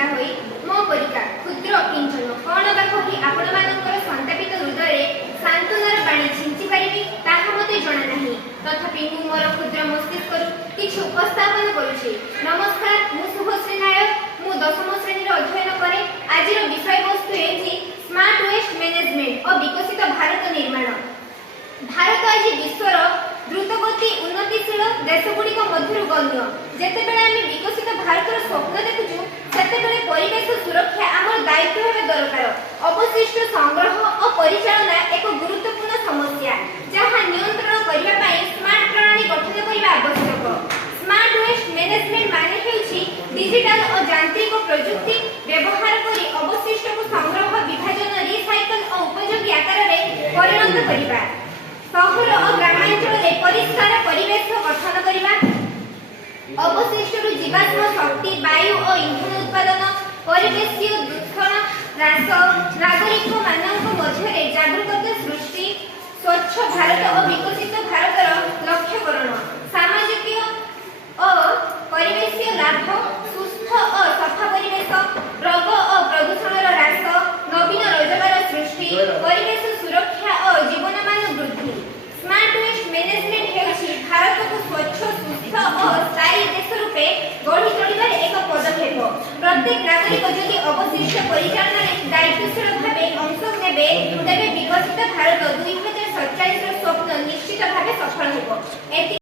ଛିଡ଼ା ହୋଇ ମୋ ପରିକା କ୍ଷୁଦ୍ର ଇନ୍ଧନ କଣ ବା କହି ଆପଣମାନଙ୍କର ସନ୍ତାପିତ ହୃଦୟରେ ସାନ୍ତ୍ୱନାର ବାଣୀ ଛିଞ୍ଚି ପାରିବି ତାହା ମୋତେ ଜଣା ନାହିଁ। ତଥାପି ମୁଁ ମୋର କ୍ଷୁଦ୍ର ମସ୍ତିଷ୍କରୁ କିଛି ଉପସ୍ଥାପନ କରୁଛି। ନମସ୍କାର, ମୁଁ ଶୁଭଶ୍ରୀ ନାୟକ। ମୁଁ 10ମ ଶ୍ରେଣୀରେ ଅଧ୍ୟୟନ କରେ। ଆଜିର ବିଷୟବସ୍ତୁ ହେଉଛି ସ୍ମାର୍ଟ ୱେଷ୍ଟ ମ୍ୟାନେଜମେଣ୍ଟ ଓ ବିକଶିତ ଭାରତ ନିର୍ମାଣ। ଭାରତ ଆଜି ବିଶ୍ୱର ଦ୍ରୁତଗତି ଉନ୍ନତିଶୀଳ ଦେଶଗୁଡ଼ିକ ମଧ୍ୟରୁ ଗଣ୍ୟ। ଯେତେବେଳେ ଆମେ ବିକଶିତ ଭାରତର ସ୍ୱପ୍ନ ଦେଖୁଛୁ ସେତେବେଳେ ପରିବେଶ ସୁରକ୍ଷା ଆମର ଦାୟିତ୍ୱ ହେବା ଦରକାର। ଅବଶିଷ୍ଟ ସଂଗ୍ରହ ଓ ପରିଚାଳନା ଏକ ଗୁରୁତ୍ୱପୂର୍ଣ୍ଣ ସମସ୍ୟା ଯାହା ନିୟନ୍ତ୍ରଣ କରିବା ପାଇଁ ସ୍ମାର୍ଟ ପ୍ରଣାଳୀ ଗଠନ କରିବା ଆବଶ୍ୟକ। ସ୍ମାର୍ଟ ୱେଷ୍ଟ ମ୍ୟାନେଜମେଣ୍ଟ ମାନେ ହେଉଛି ଡିଜିଟାଲ ଓ ଯାନ୍ତ୍ରିକ ପ୍ରଯୁକ୍ତି ବ୍ୟବହାର କରି ଅବଶିଷ୍ଟକୁ ସଂଗ୍ରହ, ବିଭାଜନ, ରିସାଇକଲ ଓ ଉପଯୋଗୀ ଆକାରରେ ପରିଣତ କରିବା। ସହର ଓ ଗ୍ରାମାଞ୍ଚଳରେ ପରିଷ୍କାର ପରିବେଶ ଗଠନ କରିବା। ଅବଶିଷ୍ଟରୁ ଜୀବାଶ୍ମ ଶକ୍ତି, ବାୟୁ ଓ ଇନ୍ଧନ ଉତ୍ପାଦନ, ପରିବେଶୀୟ ଦୂଷଣ ହ୍ରାସ, ନାଗରିକମାନଙ୍କ ମଧ୍ୟରେ ଜାଗୃକତା ସୃଷ୍ଟି, ସ୍ୱଚ୍ଛ ଭାରତ ଓ ବିକଶିତ ଭାରତର ଲକ୍ଷ୍ୟକରଣ, ସାମାଜିକ ଓ ପରିବେଶୀୟ ଲାଭ, ସୁସ୍ଥ ଓ ସଫା ପରିବେଶ, ରୋଗ ଓ ପ୍ରଦୂଷଣର ହ୍ରାସ, ନବୀନ ରୋଜଗାର ସୃଷ୍ଟି, ପରିବେଶ ସୁରକ୍ଷା ଓ ଜୀବନମାନ ବୃଦ୍ଧି। ସ୍ମାର୍ଟ ୱେଷ୍ଟ ମ୍ୟାନେଜମେଣ୍ଟ ହେଉଛି ଭାରତକୁ ସ୍ୱଚ୍ଛ, ସୁସ୍ଥ ଓ ସ୍ଥାୟୀ ଦେଶ ରୂପେ ଗଢ଼ି ତୋଳିବାର ଏକ ପଦକ୍ଷେପ। ପ୍ରତ୍ୟେକ ନାଗରିକ ଯଦି ଅବଶିଷ୍ଟ ପରିଚାଳନାରେ ଦାୟିତ୍ୱଶୀଳ ଭାବେ ଅଂଶ ନେବେ ତେବେ ବିକଶିତ ଭାରତ 2047ର ସ୍ୱପ୍ନ ନିଶ୍ଚିତ ଭାବେ ସଫଳ ହେବ।